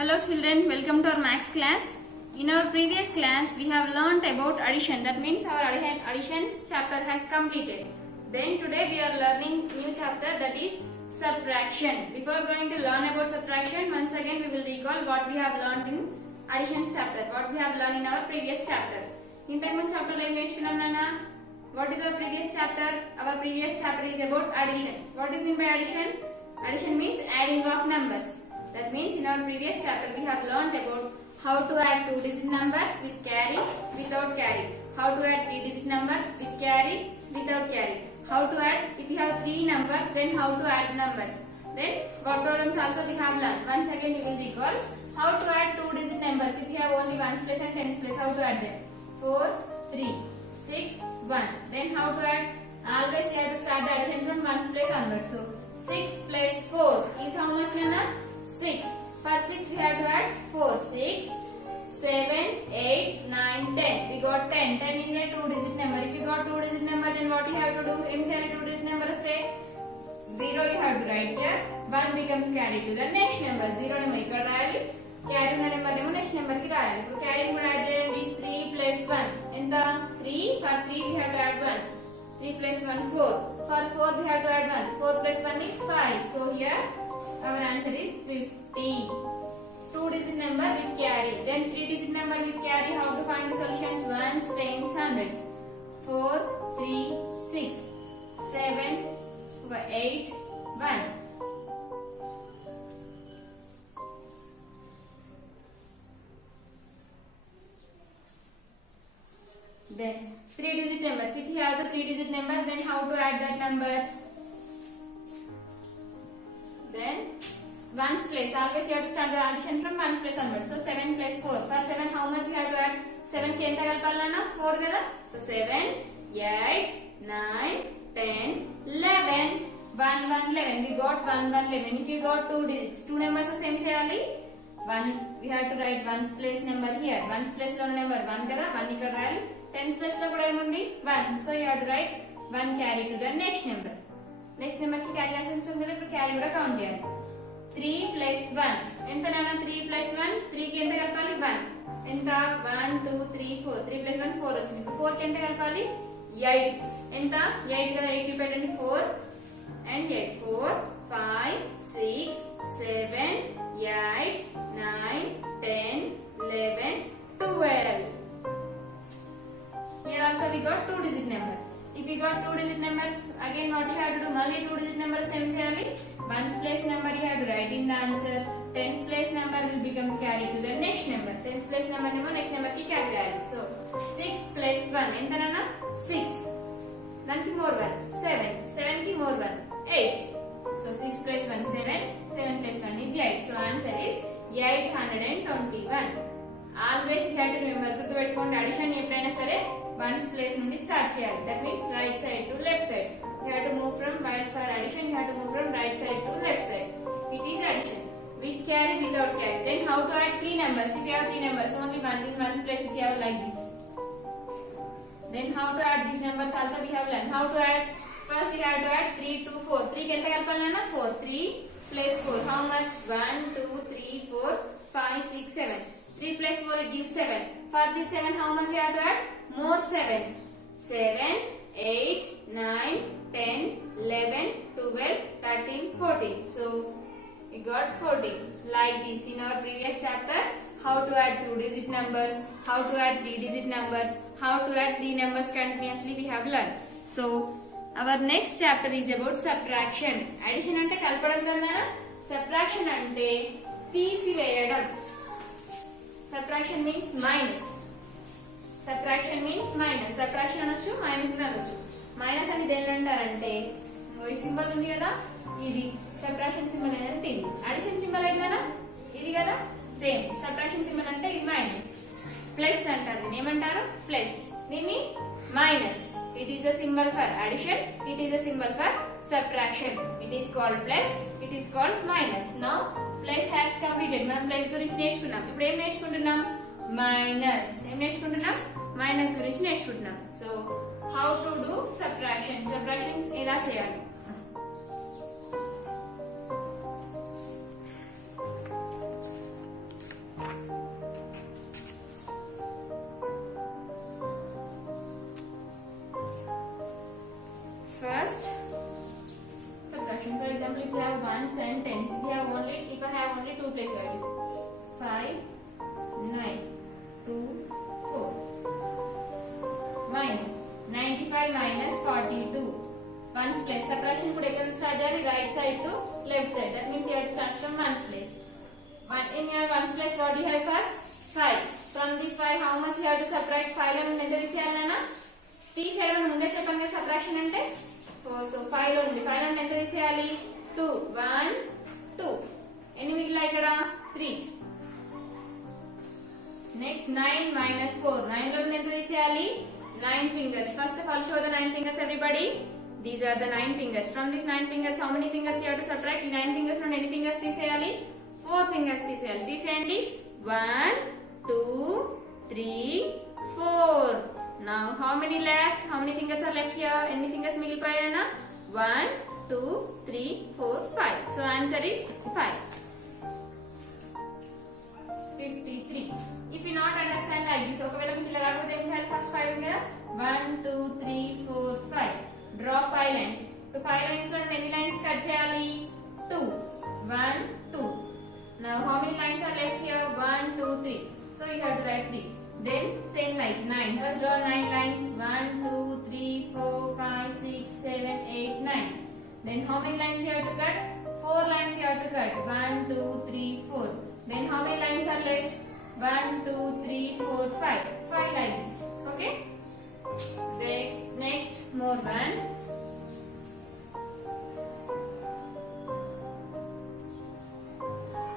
Hello children, welcome to our maths class. In our previous class, we have learnt about addition. That means our additions chapter has completed. Then today we are learning new chapter, that is subtraction. Before going to learn about subtraction, once again we will recall what we have learnt in additions chapter, what we have learned in our previous chapter. Intaku chapter lo em nestukunnam nana? What is our previous chapter? Our previous chapter is about addition. What is mean by addition? Addition means adding of numbers. That means in our previous chapter we have learned about how to add 2-digit numbers with carry, without carry. How to add 3-digit numbers with carry, without carry. How to add, if you have 3 numbers, then how to add numbers. Then what problems also we have learned. Once again we will recall how to add 2-digit numbers. If you have only 1's place and 10's place, how to add them? 4, 3, 6, 1. Then how to add? Always you have to start the addition from 1's place onwards. So 6 plus 4 is how much, Nana? 6. For 6 we have to add 4. 6, 7, 8, 9, 10. We got 10. 10 is a 2-digit number. If you got 2-digit number, then what you have to do? Inside a 2-digit number, say 0 you have to write here. 1 becomes carried to the next number. 0 nemo ikkada rayali. Carry ఉన్న number ఏమో next number కి రాయాలి. ఇప్పుడు carry కూడా add చేయండి. 3 plus 1 ఎంత? 3. For 3 we have to add 1. 3 plus 1 4. For 4 we have to add 1. 4 plus 1 is 5. So here our answer is 50. 2-digit number with carry. Then 3-digit number with carry. How to find the solutions? 1s, 10s, 100s. 4, 3, 6, 7, 8, 1. Then 3-digit numbers. If you have the 3-digit numbers, then how to add that numbers? Then 1's place. Always you have to start the addition from 1's place onwards. So 7 plus 4. For 7 how much we have to add? 7 ki enta kalpalana? 4 kada? So 7, 8, 9, 10, 11. 1, 1, 11. We got 1, 1, 11. If you got 2 digits, 2 numbers same cheyali. 1, we have to write 1's place number here. 1's place lo number 1 kada? 1 ikkada rayali. 10's place lo kuda emundi? 1. So you have to write 1 carry to the next number. Next number ki carry lessons ఉంది కదా, ఇప్పుడు carry కూడా count చేయాలి. 3 plus 1 ఎంత నాన్న? 3 plus 1 3 కి ఎంత కలపాలి? 1 ఎంత? 1 2 3 4. 3 plus 1 4 వచ్చింది. ఇప్పుడు 4 కి ఎంత కలపాలి? 8 ఎంత? 8 కదా, 8 పెట్టండి. 4 and 8. 4 5 6 7 8 9 10 11 12. Here also we got 2-digit number. If you got 2-digit numbers, again what you have to do? Malli 2-digit numbers same cheyali. 1's place number you have to write in the answer. 10's place number will becomes carried to the next number. 10's place number nemo next number ki carry cheyali. So 6 plus 1 enta nana? 6. Daniki more 1 7. 7 ki more 1 8. So 6 plus 1 7. 7 plus 1 is 8. So answer is 821. Always you have to remember, గుర్తు పెట్టుకోండి, addition ఎప్పుడైనా సరే 1's place నుండి start చేయాలి. That means right side to left side. You have to move from, while for addition you have to move from right side to left side. It is addition with carry, without carry. Then how to add 3 numbers? If you have 3 numbers, only 1 in 1's place if you have like this. Then how to add these numbers also we have learned. How to add? First you have to add 3 2 4. 3 ki enta kalpalana? 4. 3 plus 4 how much? 1 2 3 4 5 6 7. 3 plus 4 it gives 7. For this 7 how much you have to add? More 7. 7 8 9 10 11 12 13 14. So we got 14. Like this in our previous chapter, how to add 2-digit numbers, how to add 3-digit numbers, how to add 3 numbers continuously we have learned. So our next chapter is about subtraction. Addition ante kalpadam kada. Subtraction ante తీసివేయడం. Subtraction means minus. Subtraction means minus. Subtraction అనొచ్చు, minus కూడా అనొచ్చు. Minus అని దేని అంటారంటే, ఈ symbol ఉంది కదా, ఇది సబ్ట్రాక్షన్ సింబల్ ఏంటంటే ఇది. అడిషన్ సింబల్ ఏంటన్నా? ఇది కదా, సేమ్. సబ్ట్రాక్షన్ సింబల్ అంటే ఇది మైనస్. ప్లస్ అంటారు, దీన్ని ఏమంటారు? ప్లస్. దీన్ని minus. It is the symbol for addition. It is the symbol for subtraction. It is called plus. It is called minus. Now plus has completed. మనం plus గురించి నేర్చుకున్నాం. ఇప్పుడు ఏం నేర్చుకుంటున్నాం? మైనస్. ఏం నేర్చుకుంటున్నాం? మైనస్ గురించి నేర్చుకుంటున్నాం. So how to do subtraction. Subtractions ఎలా చేయాలి? place values. 5, 9, 2, 4. Minus 95 minus 42. Ones place. Subtraction could again start at right side to left side. That means you have to start from ones place. In your ones place, what do you have first? 5. From this 5, how much you have to subtract? 5 lo nunde ఎంత తీసేయాలన్నా? తీసేయడం ముందే చెప్పాను కదా subtraction అంటే 4. So 5 లో నుండి 5 లో ఎంత తీసేయాలి? 2. 1, 2. ఎన్ని మిగిలినాయి ఇక్కడ? 3. Next 9 minus 4. 9 లో నుండి ఎంత తీసేయాలి? 9 fingers. First of all, show the 9 fingers, everybody. These are the 9 fingers. From these 9 fingers, how many fingers you have to subtract? 9 fingers from any fingers తీసేయాలి? 4 fingers తీసేయాలి. తీసేయండి. 1, 2, 3, 4. Now, how many left? How many fingers are left here? Any fingers మిగిలిపోయాయనా? 1, 2, 3, 4, 5. So, answer is 5. 53. If you not understand like this, ఒకవేళ మీకు ఇలా రాకపోతే ఏం చేయాలి? First 5 ఉంది కదా? 1, 2, 3, 4, 5. Draw 5 lines. To 5 lines లో ఎన్ని lines కట్ చేయాలి? 2. 1, 2. Now how many lines are left here? 1, 2, 3. So you have to write 3. Then same like 9. First draw 9 lines. 1, 2, 3, 4, 5, 6, 7, 8, 9. Then how many lines you have to cut? 4 lines you have to cut. 1, 2, 3, 4. Then how many lines are left? 1, 2, 3, 4, 5. 5 like this. Okay? Next more one.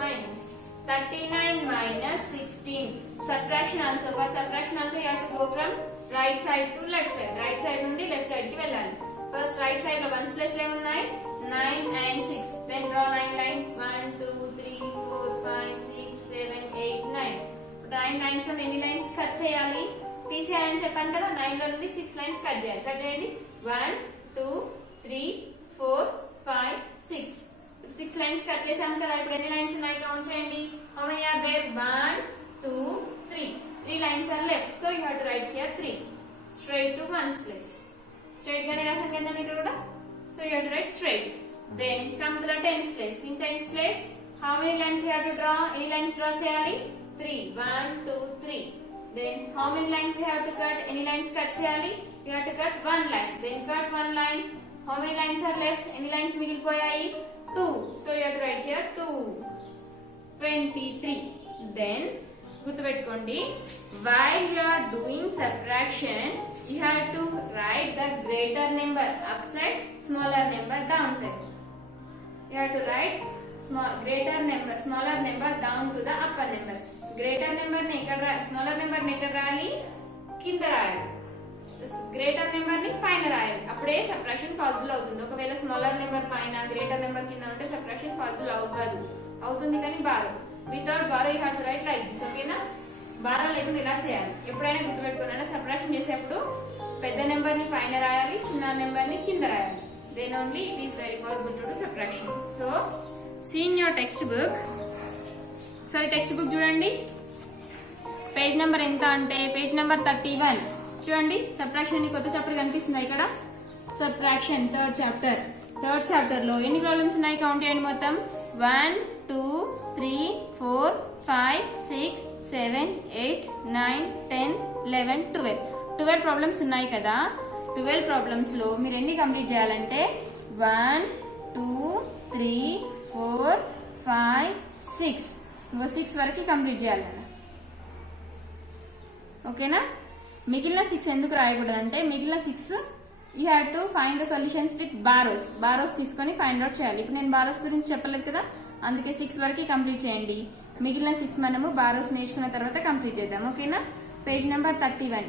Minus 39 minus 16. Subtraction also. For subtraction also you have to go from right side to left side. Right side నుండి left side కి వెళ్ళాలి. First right side లో ones place లో ఉన్నాయి 9 and 6. Then draw 9 lines. 1, 2, 3, 4, 5, 6, 7, 8, 9. 9 lines లో ఎన్ని lines cut చేయాలి? తీసేయాలని చెప్పాను కదా. 9 లో నుండి 6 lines కట్ చేయాలి. కట్ చేయండి. 1, 2, 3, 4, 5, 6. 6 lines కట్ చేసాం కదా. ఇప్పుడు ఎన్ని lines ఉన్నాయి కౌంట్ చేయండి. How many are there? 1, 2, 3. 3 lines are left. So you have to write here 3. Straight to ones place. Straight గానే రాసాం కదా ఇక్కడ కూడా. So you have to write straight. Then come to the tens place. In tens place, how many lines you have to draw? Any lines draw చేయాలి? 3. 1, 2, 3. Then how many lines you have to cut? Any lines cut చేయాలి? You have to cut 1 line. Then cut 1 line. How many lines are left? Any lines మిగిలిపోయాయి? 2. So you have to write here 2. 23. Then గుర్తుపెట్టుకోండి, while you are doing subtraction, you have to write the greater number upside, smaller number downside. You have to write greater number, smaller number down to the upper number. Greater number ని ఇక్కడ smaller number ని ఎక్కడ రాయాలి? కింద రాయాలి. Greater number ని పైన రాయాలి. అప్పుడే సబ్ట్రాక్షన్ పాసిబుల్ అవుతుంది. ఒకవేళ స్మాలర్ నెంబర్ పైన గ్రేటర్ నెంబర్ కింద ఉంటే సబ్ట్రాక్షన్ పాసిబుల్ అవ్వదు. అవుతుంది కానీ borrow. Without borrow you have to write like this. ఓకేనా? బారో లేకుండా ఇలా చేయాలి. ఎప్పుడైనా గుర్తుపెట్టుకోవాలంటే సబ్ట్రాక్షన్ చేసేప్పుడు పెద్ద నెంబర్ ని పైన రాయాలి, చిన్న నెంబర్ ని కింద రాయాలి. Then only it is very possible to do subtraction. So see in your text book. సరే టెక్స్ట్ బుక్ చూడండి. పేజ్ నెంబర్ ఎంత అంటే పేజ్ నెంబర్ 31. చూడండి సబ్ట్రాక్షన్ కొత్త చాప్టర్ కనిపిస్తుంది ఇక్కడ. సబ్ట్రాక్షన్ థర్డ్ చాప్టర్ లో ఎన్ని ప్రాబ్లమ్స్ ఉన్నాయి కౌంట్ చేయండి మొత్తం. 1, 2, 3, 4, 5, 6, 7, 8, 9, 10, 11, 12 ప్రాబ్లమ్స్ ఉన్నాయి కదా. 12 ప్రాబ్లమ్స్ లో మీరు ఎన్ని కంప్లీట్ చేయాలంటే 1, 2, 3, 4, 5, 6 6 వరకు కంప్లీట్ చేయాలి. ఓకేనా? మిగిలిన 6 ఎందుకు రాయకూడదు అంటే మిగిలిన 6 you have to find the solutions with borrows తీసుకొని ఫైండ్ అవుట్ చేయాలి. ఇప్పుడు నేను బారోస్ గురించి చెప్పలేదు కదా, అందుకే 6 వరకు కంప్లీట్ చేయండి. మిగిలిన 6 మనము బారోస్ నేర్చుకున్న తర్వాత కంప్లీట్ చేద్దాం. ఓకేనా? Page number 31.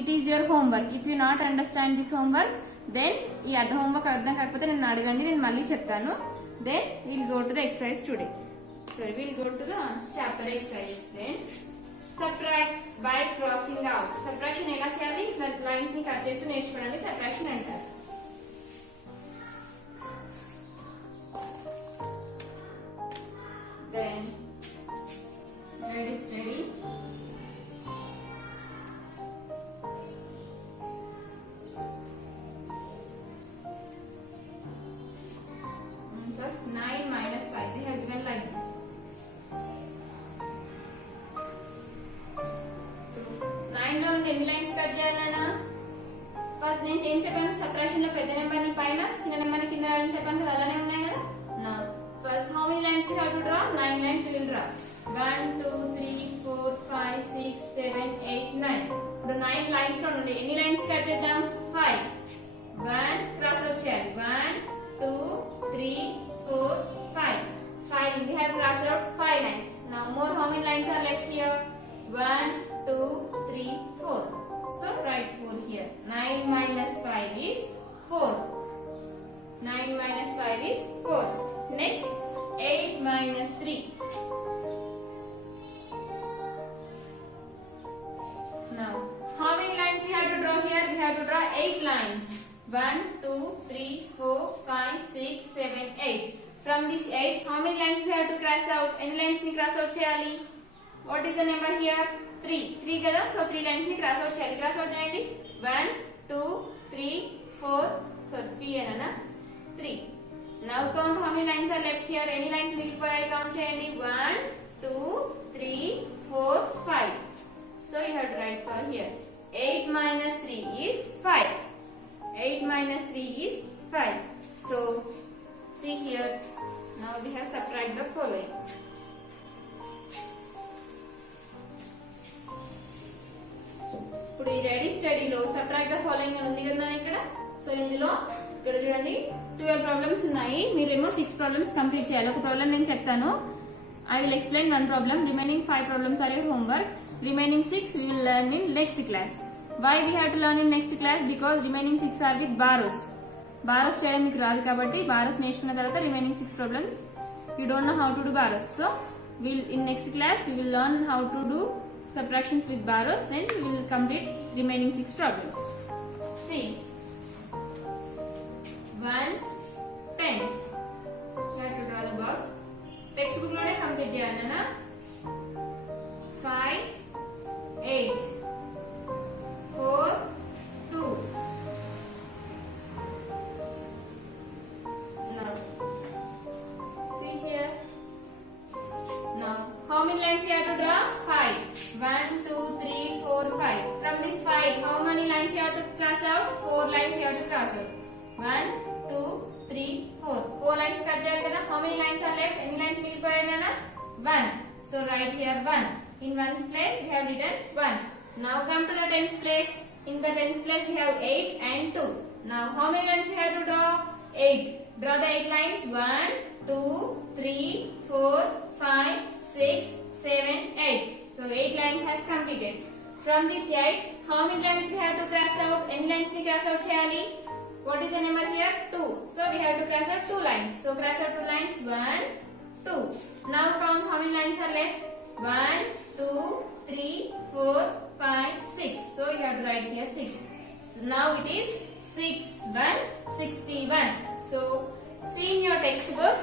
It is your homework. If you not understand this homework then ఈ హోంవర్క్ అర్థం కాకపోతే నన్ను అడగండి, నేను మళ్ళీ చెప్తాను. Then will go to the exercise today. Sorry, we'll go to the chapter exercise. Then subtract by crossing out. Subtraction ఎలా చేయాలి? లైన్స్ ని కట్ చేసి నేర్చుకోవడానికి సబ్ట్రాక్షన్ అంటారు. Then ready study. First 9 minus 5. They have given like this. 9 lines we will draw. 1, 2, 3, 4, 5, 6, 7, 8, 9. ఇప్పుడు 9 lines లో నుండి ఎన్ని lines కట్ చేద్దాం? 5. 1 cross out చేయాలి. 1, 2, 3, 4, 5. 5 we have crossed out 5 lines. Now more how many lines are left here? 1, 2, 3, 4. So write 4 here. 9 minus 5 is 4. 9 minus 5 is 4. Next 8 minus 3. Now how many lines we have to draw here? We have to draw 8 lines. 1, 2, 3, 4, 5, 6, 7, 8. From this 8, how many lines we have to cross out? Any lines ni cross out cheyali? What is the number here? 3. 3 kada? So 3 lines ni cross out cheyali. Cross out cheyandi. 1, 2, 3, 4. So 3 anana? 3. Now count how many lines are left here. Any lines migilipoyayi count cheyandi. 1, 2, 3, 4, 5. So you have to write for here. 8 minus 3 is 5. 8 minus 3 is 5. So see here. Now we have subtract the following. ఇప్పుడు ఈ ready స్టడీలో subtract the following అని ఉంది కదా ఇక్కడ. So ఇందులో ఇక్కడ చూడండి 12 ప్రాబ్లమ్స్ ఉన్నాయి. మీరేమో 6 ప్రాబ్లమ్స్ కంప్లీట్ చేయాలి. ఒక ప్రాబ్లం నేను చెప్తాను. I will explain one problem. Remaining 5 problems are your homework. Remaining 6 we will learn in next class. Why we have to learn in next class? Because remaining 6 are with borrows. Borrows చేయడం మీకు రాదు కాబట్టి borrows నేర్చుకున్న తర్వాత remaining 6 problems you don't know how to do borrows. So in next class we will learn how to do subtractions with borrows. Then we will complete remaining 6 problems. See. Ones, tens. You have to draw the box. Textbook లోనే complete చేయాలి నా. 5, 8, 4, 2. Now, see here. Now, how many lines you have to draw? 5. 1, 2, 3, 4, 5. From this 5, how many lines you have to cross out? 4 lines you have to cross out. 1, 2, 3, 4. 4 lines cut చేయాలి కదా. How many lines are left? Any lines మిగిలిపోయాయి నాన్న? 1. So write here 1. In ones place we have written 1. Now come to the tens place. In the tens place we have 8 and 2. Now how many lines we have to draw? 8. Draw the 8 lines. 1, 2, 3, 4, 5, 6, 7, 8. So 8 lines has completed. From this 8, how many lines we have to cross out? Any lines we cross out cheyali? What is the number here? 2. So we have to cross out 2 lines. So cross out 2 lines. 1, 2. Now count how many lines are left. 1, 2, 3, 4, 5, 6. So you have to write here 6. So now it is 6, 1, 61. So see in your textbook.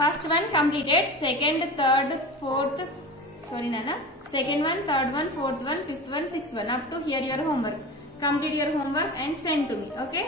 First one completed. Second, third, fourth. Sorry Nana. Second one, third one, fourth one, fifth one, sixth one. Up to here your homework. Complete your homework and send to me. Okay.